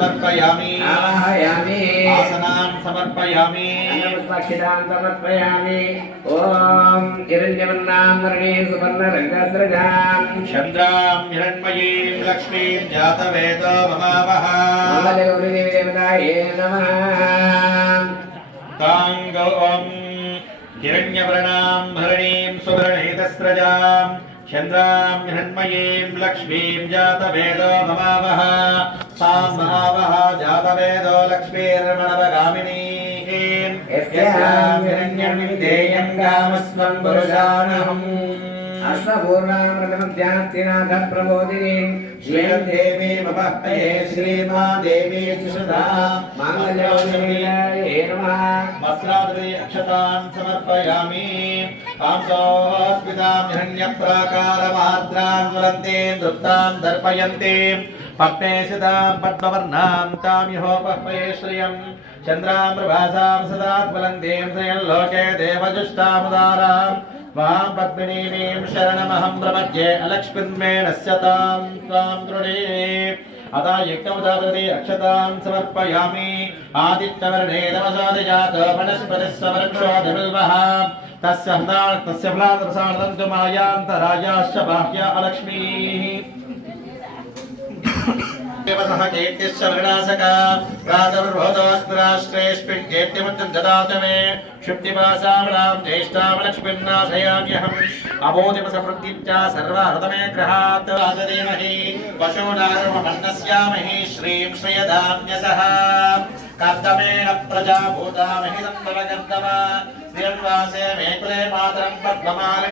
समर्पयामि आवाहयामि आसनान् समर्पयामि अन्नपुष्पाक्षितान् समर्पयामि ॐ हिरण्यवर्णां वर्णे सुवर्णरङ्गस्रजां चन्द्रां हिरण्मयीं लक्ष्मीं जातवेदो ममावह मङ्गलगौरीदेवी देवतायै नमः तां गौं हिरण्यवर्णां भरणीं सुवर्णेतस्रजां चन्द्रां हिरण्मयीं लक्ष्मीं जातवेदो ममावह तां ममावह जातवेदो लक्ष्मीर्मणवगामिनीः यस्यां हिरण्यं विधेयं कामस्वं पुरुषाणहम् अश्वपूर्णामृतमध्यास्तिनाथ प्रबोधिनीं श्रीं देवी मपह्पये श्रीमादेवी सुषदा माङ्गल्यगौरीदेव्यै नमः वस्त्राद्रि अक्षतान् समर्पयामि तांसोऽस्मितां हिरण्यप्राकारमार्द्रान् ज्वलन्तीं नृत्तां दर्पयन्तीं पद्मे सितां पद्मवर्णां तां यहोपह्पये श्रियं चन्द्रां प्रभासां सदा ज्वलन्तीं श्रियल्लोके देवजुष्टामुदारां वां पद्मिनीं शरणमहं प्रपद्ये अलक्ष्मीर्मेणस्य तां त्वां दृढे अदा यज्ञमुदादति अक्षतां समर्पयामि आदित्यवर्णे तमसादिजातो वनस्पतिस्स वृक्षोऽधिबिल्वः तस्य फलादरसार्धन्तु मायान्तरायाश्च बाह्या अलक्ष्मीः देवसः कीर्तिश्च विनाशका प्रातर्भोतोऽस्मिराष्ट्रेऽस्मिन् कीर्तिमुद्रं ददातु मे क्षुब्धिपासामलां ज्येष्ठां लक्ष्मीर्नाशयाम्यहम् अबोधिपसमृद्धिं च सर्वाहृतमे गृहात् राजदेमहि पशूनार्मन्नस्यामहि श्रीं श्रियधाम्यसः कर्दमेन प्रजा भूतामहि दत्तवगर्दव श्रियन्वासे मे कुले मातरं पद्ममाल